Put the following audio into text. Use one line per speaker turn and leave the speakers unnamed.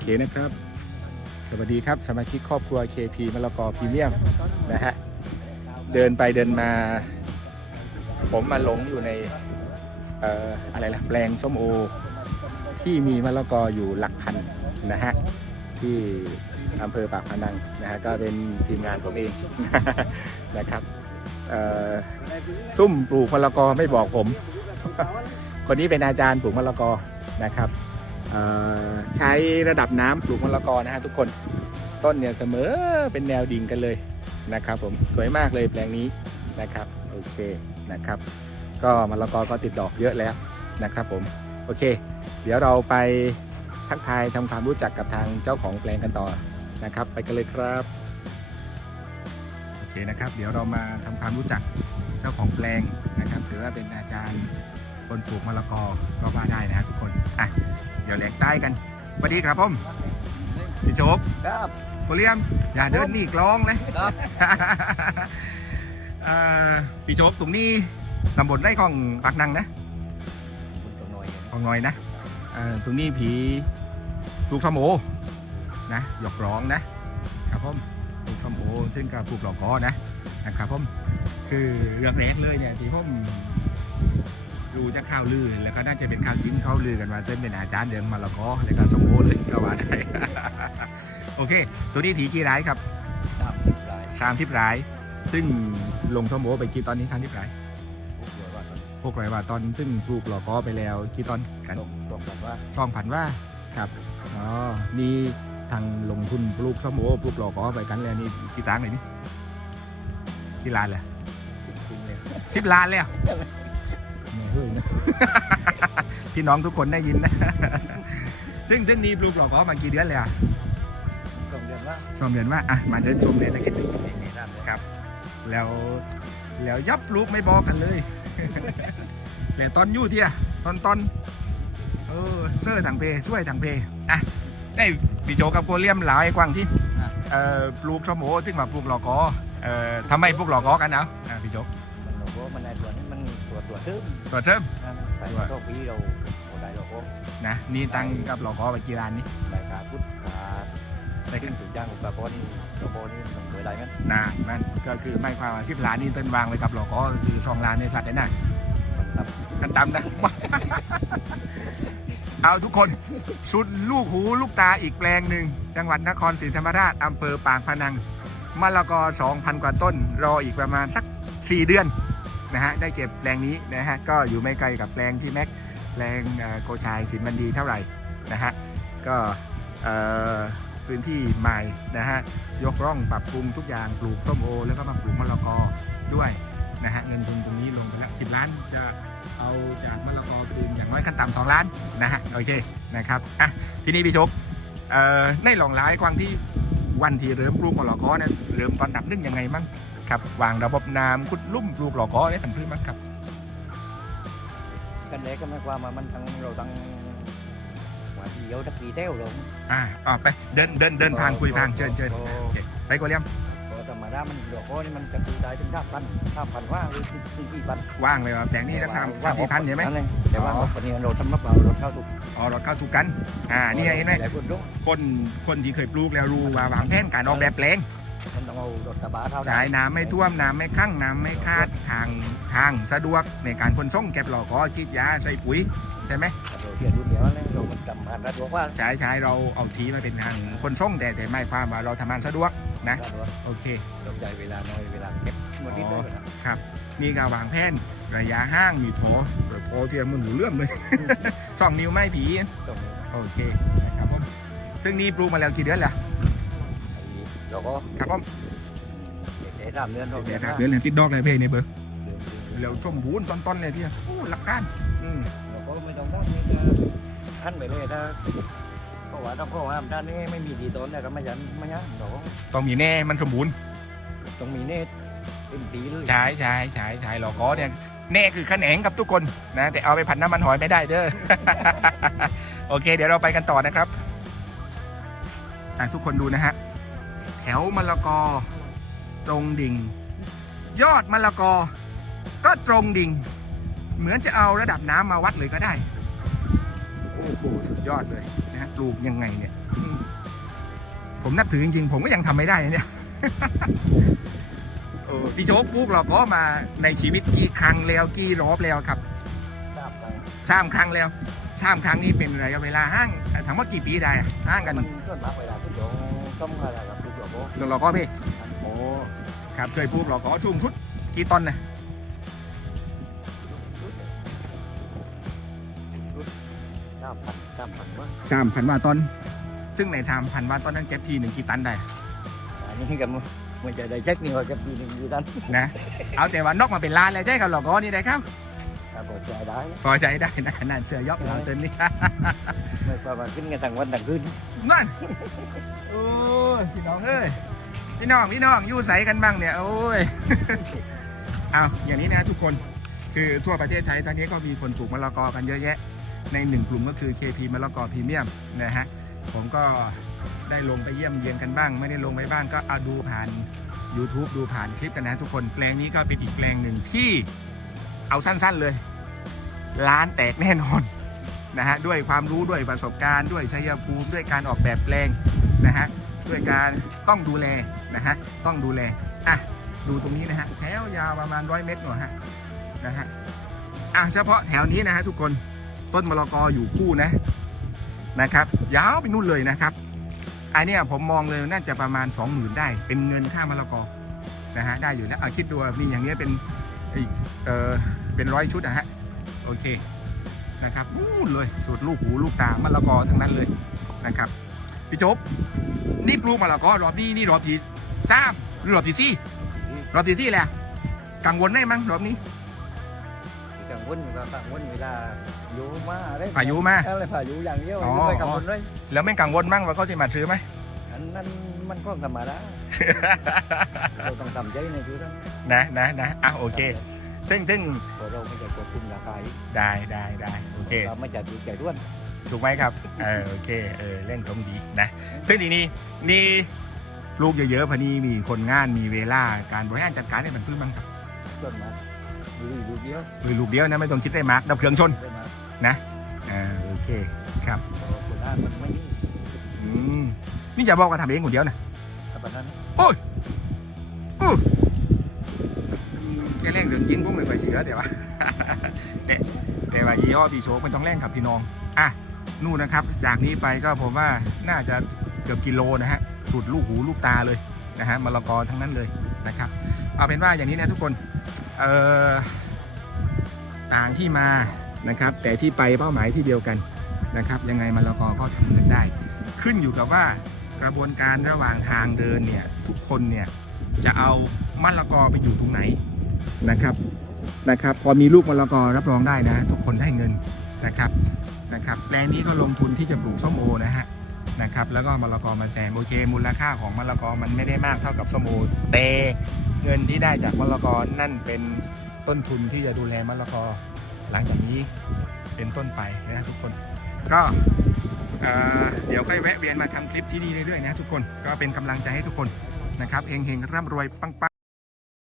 เคนะครับ สวัสดีครับสมาชิกครอบครัว KP มะละกอพรีเมียมนะฮะเดินไปเดินมา ผมมาหลงอยู่ในเอ่ออะไรล่ะแปลงส้มโอ ที่มีมะละกออยู่หลักพันนะฮะที่อำเภอปากพนังนะฮะก็เป็นทีมงานผมเองนะครับซุ่มปลูกมะละกอไม่บอกผม คนนี้เป็นอาจารย์ปลูกมะละกอนะครับ ใช้ระดับน้ำปลูกมะละกอนะฮะทุกคนต้นเนี่ยเสมอเป็นแนวดิ่งกันเลยนะครับผมสวยมากเลยแปลงนี้นะครับโอเคนะครับ ก็มะละกอก็ติดดอกเยอะแล้วนะครับผมโอเค เดี๋ยวเราไปทักทายทำความรู้จักกับทางเจ้าของแปลงกันต่อนะครับ ไปกันเลยครับโอเคนะครับ เดี๋ยวเรามาทำความรู้จักเจ้าของแปลงนะครับ ถือว่าเป็นอาจารย์ คนปลูกมะละกอก็ว่าได้นะฮะทุกคนอะเดี๋ยวแหลกใต้กันสวัสดีครับผมพี่โชค
ครับ
โคเลียมอย่าเดินหนีกลองเลย
ครับ
อ่าพี่โชคตรงนี้ตำบลไร่ของปากนังนะ
คุณตัวหน่อย
ของน้อยนะเอ่อตรงนี้ผีลูกสมโอนะหยอกร้องนะครับผมลูกสมโอซึ่งกับปลูกหลอกกอนะนะครับผมคือเรื่องแรกเลยเนี่ยที่ผม ดูจากข่าวลือแล้วก็น่าจะเป็นข่าวจริงเขาลือกันว่าเต้นเป็นอาจารย์เดืองมาละกอแล้วก็สมโอเลยก็ว่าได้ โอเค ตัวนี้ถีกี่ร้ายครับ
ตามติดลาย
สามทิพร้าย ซึ่งลงสมโอไปกี่ตอนนี้สามทิพร้าย
พวกเดียวว่าตอน
พวกไรว่าตอนซึ่งปลูกหลอกกอไปแล้วกี่ตอนกัน
ตรงตรงกันว่า
ช่องผันว่าครับอ๋อนี่ทางลงทุนปลูกส้มโอปลูกหลอกอไปกันแล้วนี่กี่ตังค์เลยนี่กี่ล้านเลย
จริงๆเลย
สิบล้านเลย พี่น้องทุกคนได้ยินนะ ซึ่งซึ่งนี่ปลูกหลอกอมากี่เดือนเลยอะ
ตรงเดือนว่า
ชมเดือนว่าอะมาเดินชมเลยนะคิดดู
ไม่มีน้ำเลย
ครับ แล้วแล้วยับปลูกไม่บอกกันเลยแล้วตอนอยู่เที่ยตอนตอนเออเสื้อถังเพช่วยถังเพอะได้พี่โจกับโกเลียมหลายกว้างที่เอ่อปลูกสมโอซึ่งมาปลูกหลอกอเอ่อทำไมปลูกหลอกอกันเนาะอะพี่โจ
มันโลโก้มันในตัวนี้มันตัวตัวทึบ
ตัวเริ่ม
นะไปโลกปีเราเราได้โลโก้
นะนี่ตั้งกับหลอกอไปกี่ล้านนี่
รายการพุทธา
ได้
ขึ้
ขึ้
นถึงย่างกับโบนี่โลโก้นี่ต้องเปิดได้ไหม
นะนั่นก็คือไม่ความว่าที่ล้านนี่เต้นวางไว้กับหลอกอคือสองล้านในพลัดได้น่ะ
มันตับ
กันตำนะเอาทุกคนสุดลูกหูลูกตาอีกแปลงหนึ่ง จังหวัดนครศรีธรรมราชอำเภอปางพนังมะละกอ2,000 กว่าต้น รออีกประมาณสัก 4 เดือน นะฮะได้เก็บแปลงนี้นะฮะก็อยู่ไม่ไกลกับแปลงที่แม็กแปลงโกชายสินบันดีเท่าไหร่นะฮะก็พื้นที่ใหม่นะฮะยกร่องปรับปรุงทุกอย่างปลูกส้มโอ แล้วก็มาปลูกมะละกอด้วยนะฮะเงินทุนตรงนี้ลงไปแล้ว10ล้านจะเอาจากมะละกอไปดึงอย่างน้อยขั้นต่ำสองล้านนะฮะโอเคนะครับอะทีนี้พี่ชกในหลองร้ายกวางที่วันที่เริ่มปลูกมะละกอเนี่ยเริ่มตอนดับนึ่งยังไงมั้ง ครับวางระบบน้ำขุดลุ่มปลูกหลอกอได้ทันพื้นมั้งครับ
กันเล็กก็ไม่ว่ามามันทั้งเราทั้งว่าที่เดียวทักปีเต้วลง
อ่าออกไปเดินเดินเดินทางคุยทางเชิญเชิญโอเคไปกวเลียม
พอธรรมดามันโลโก้นี่มันจะปีได้ถึงห้าพันห้าพันว่าหรือสี่สี่พัน
ว่างเลยว่าแปลงนี้สักสามสามสี่พันใช่ไหม
นั่นเองแต่ว่า
อ๋อ
วันนี้เราทำรับเราเราเข้าถูก
อ๋อรถเข้าถูกกัน อ่านี่ไงเห็นไหม
หลายคนรู้
คนคนที่เคยปลูกแล้วรู้ว่าวางแผนการออกแบบแปลง
มันต้องเอารถกระบะเท่า
สายน้ำไม่ท่วมน้ำไม่คั่งน้ำไม่คาดทางทางสะดวกในการขนส่งเก็บหลอกอฉีดยาใส่ปุ๋ยใช่ไหม
เราเทียนรุ่นเดียวนั่นเรามันกำพันรัดวกว่า
ใช้ใช้เราเอาทีมาเป็นทางขนส่งแต่แต่ไม่ความว่าเราทำงานสะดวกนะ
รัดวก
โอเค
เราใช้เวลาน้อยเวลาเก็บหมดที่ได้นะ
มีการวางแผนระยะห้างมีโถเปิดโพเทียมมันหนูเรื่องเลยสองนิ้วไม่ผี
ตรงนี้
โอเคนะครับผมซึ่งนี่ปลูกมาแล้วกี่เดือนแล้ว
เราก็
ครับผม
เดี๋ยวตามเดือนเรา
เดื
เดื
อ
อนน
ครับ
นะ
เดือนเหลือติดดอกเลยเพ่ในเบอร์
เดือน
แล้วชมบูนต้นๆเลยที่โอ้หลักการอืม
เราก็ไม่ต้องนั่งนี่จะขั้นไปเลยถ้าเพราะว่าต้องข้อว่าด้านนี้ไม่มีดีต้นเนี่ยก็ไม่ยันไม่ยันเราก็
ต้องมีแน่มันสมบูรณ์
ต้องมีเนตเต็มตีเลย
ใช่ใช่ใช่ใช่หลอกอเนี่ยแน่คือขนงกับทุกคนนะ แต่เอาไปผัดน้ำมันหอยไม่ได้เด้อ โอเค เดี๋ยวเราไปกันต่อนะครับอะทุกคนดูนะฮะ แถวมะละกอ ตรงดิ่ง ยอดมะละกอ ก็ตรงดิ่ง เหมือนจะเอาระดับน้ำมาวัดเลยก็ได้ โอ้โอ้โหสุดยอดเลยนะฮะปลูกยังไงเนี่ยอืมผมนับถือจริงๆ ผมก็ยังทำไม่ได้นะเนี่ยเออพี่โจ๊กปลูกเราก็มาในชีวิตกี่ครั้งแล้วกี่รอบแล้วครับ
ทราบไป
สามครั้งแล้วสามครั้งนี้เป็นระยะเวลาห่างทั้งหมดกี่ปีได้อะห่างกัน
มันก็มากเวลาที่เดี๋ยวต้องอะไรกับ ลูกหลวงพ่อ
เราก็พี่
โอ้
ครับเคยปลูกเราก็ชุ่มชุดกี่ต้นนะ
ทราบพันทราบพันว่า
สามพันว่าต้นซึ่งในสามพันว่าต้นนั้นเก็บทีหนึ่งกี่ตันได้
อันนี้กันมันจะได้เช็คนี่ว่าจะปีหนึ่งอยู่ด้าน
นะ เอาแต่ว่านกมาเป็นล้านแล้วใช่ครับเราก็นี่ได้ครับ
ถ้าพอใจได้
พอใจได้นะนั่นเสื้อยกเราตัวนี้
ไม่ประมาณขึ้นกันต่างวันต่างคืน
นั่นโอ้ยพี่น้องเอ้ยพี่น้องพี่น้องอยู่ใสกันบ้างเนี่ยโอ้ย เอาอย่างนี้นะทุกคนคือทั่วประเทศไทยตอนนี้ก็มีคนปลูกมะละกอกันเยอะแยะ ในหนึ่งกลุ่มก็คือ KP มะละกอพรีเมียมนะฮะผมก็ได้ลงไปเยี่ยมเยียนกันบ้าง ไม่ได้ลงไปบ้างก็เอาดูผ่าน YouTube ดูผ่านคลิปกันนะทุกคนแปลงนี้ก็เป็นอีกแปลงหนึ่งที่เอาสั้นๆเลย ร้านแตกแน่นอนนะฮะด้วยความรู้ด้วยประสบการณ์ด้วยชัยภูมิด้วยการออกแบบแปลงนะฮะด้วยการต้องดูแลนะฮะต้องดูแลอะดูตรงนี้นะฮะแถวยาวประมาณร้อยเมตรหน่อยฮะนะฮะอะเฉพาะแถวนี้นะฮะทุกคนต้นมะละกออยู่คู่นะนะครับ ยาวไปนู่นเลยนะครับอันเนี้ยผมมองเลยน่าจะประมาณ 20,000 ได้ เป็นเงินค่ามะละกอนะฮะได้อยู่นะเอาคิดดูว่ามีอย่างเงี้ยเป็นอีกเออเป็นร้อยชุดนะฮะ โอเคนะครับนู่นเลยสุดลูกหูลูกตามะละกอทั้งนั้นเลยนะครับพี่โจ๊บนี่ปลูกมะละกอรอบนี้นี่รอบที่สามหรือรอบที่สี่รอบที่สี่แหละกังวลได้มั้งรอบนี้
กังวลว่ากังวลเวลาอยู่มาอะไร
พายุมา
อะไรพายุอย่างเดียว
อ๋อ
ไม่กังวลเลย
แล้วไม่กังวลมั้งว่าเขาจะมาซื้อไหม
อันนั้นมันก็ธรรมดาเราต้องทำใจในจุดนั้น
นะนะนะอะโอเค ซึ่งซึ่ง
เพราะเราไม่ใช่ควบคุมราคาอีก
ได้ได้ได้โอเค
เราไม่จัดดูใจด้วน
ถูกไหมครับเออโอเคเออเล่นตรงดีนะซึ่งทีนี้นี่ลูกเยอะๆพอนี้มีคนงานมีเวลาการบริหารจัดการเนี่ยมันพื้นบ้างครับ
ต้นมาดูดีดูเดียว
โดยลูกเดียวนะไม่ต้องคิดได้มากดับเครื่องชน
ได้มา
เออโอเคครับ
เพราะคนอ่านมันไม่มี
อืมนี่จะบอกว่าทำเองคนเดียวนะ
ถ้าแบบนั้น
แค่แรงเรื่องจริงผมไม่ค่อยเชื่อแต่ว่า แต่แต่ว่ายี่ห้อปีโชคมันต้องแรงครับพี่น้อง อะ นู่นนะครับ จากนี้ไปก็ผมว่าน่าจะเกือบกิโลนะฮะ สุดลูกหูลูกตาเลยนะฮะมะละกอทั้งนั้นเลยนะครับ เอาเป็นว่าอย่างนี้นะทุกคน เอ่อ ต่างที่มานะครับ แต่ที่ไปเป้าหมายที่เดียวกันนะครับ ยังไงมะละกอก็ทำเงินได้ ขึ้นอยู่กับว่ากระบวนการระหว่างทางเดินเนี่ยทุกคนเนี่ยจะเอามะละกอไปอยู่ตรงไหน นะครับนะครับ พอมีลูกมะละกอรับรองได้นะ ทุกคนได้เงินนะครับนะครับแปลงนี้ก็ลงทุนที่จะปลูกส้มโอนะฮะนะครับ แล้วก็มะละกอมาแซมโอเค มูลค่าของมะละกอมันไม่ได้มากเท่ากับส้มโอแต่เงินที่ได้จากมะละกอนั่นเป็นต้นทุนที่จะดูแลมะละกอหลังจากนี้เป็นต้นไปนะทุกคน ก็เอ่อเดี๋ยวค่อยแวะเวียนมาทำคลิปที่นี่เรื่อยๆนะทุกคนก็เป็นกำลังใจให้ทุกคนนะครับเฮงๆร่ำรวยปังๆ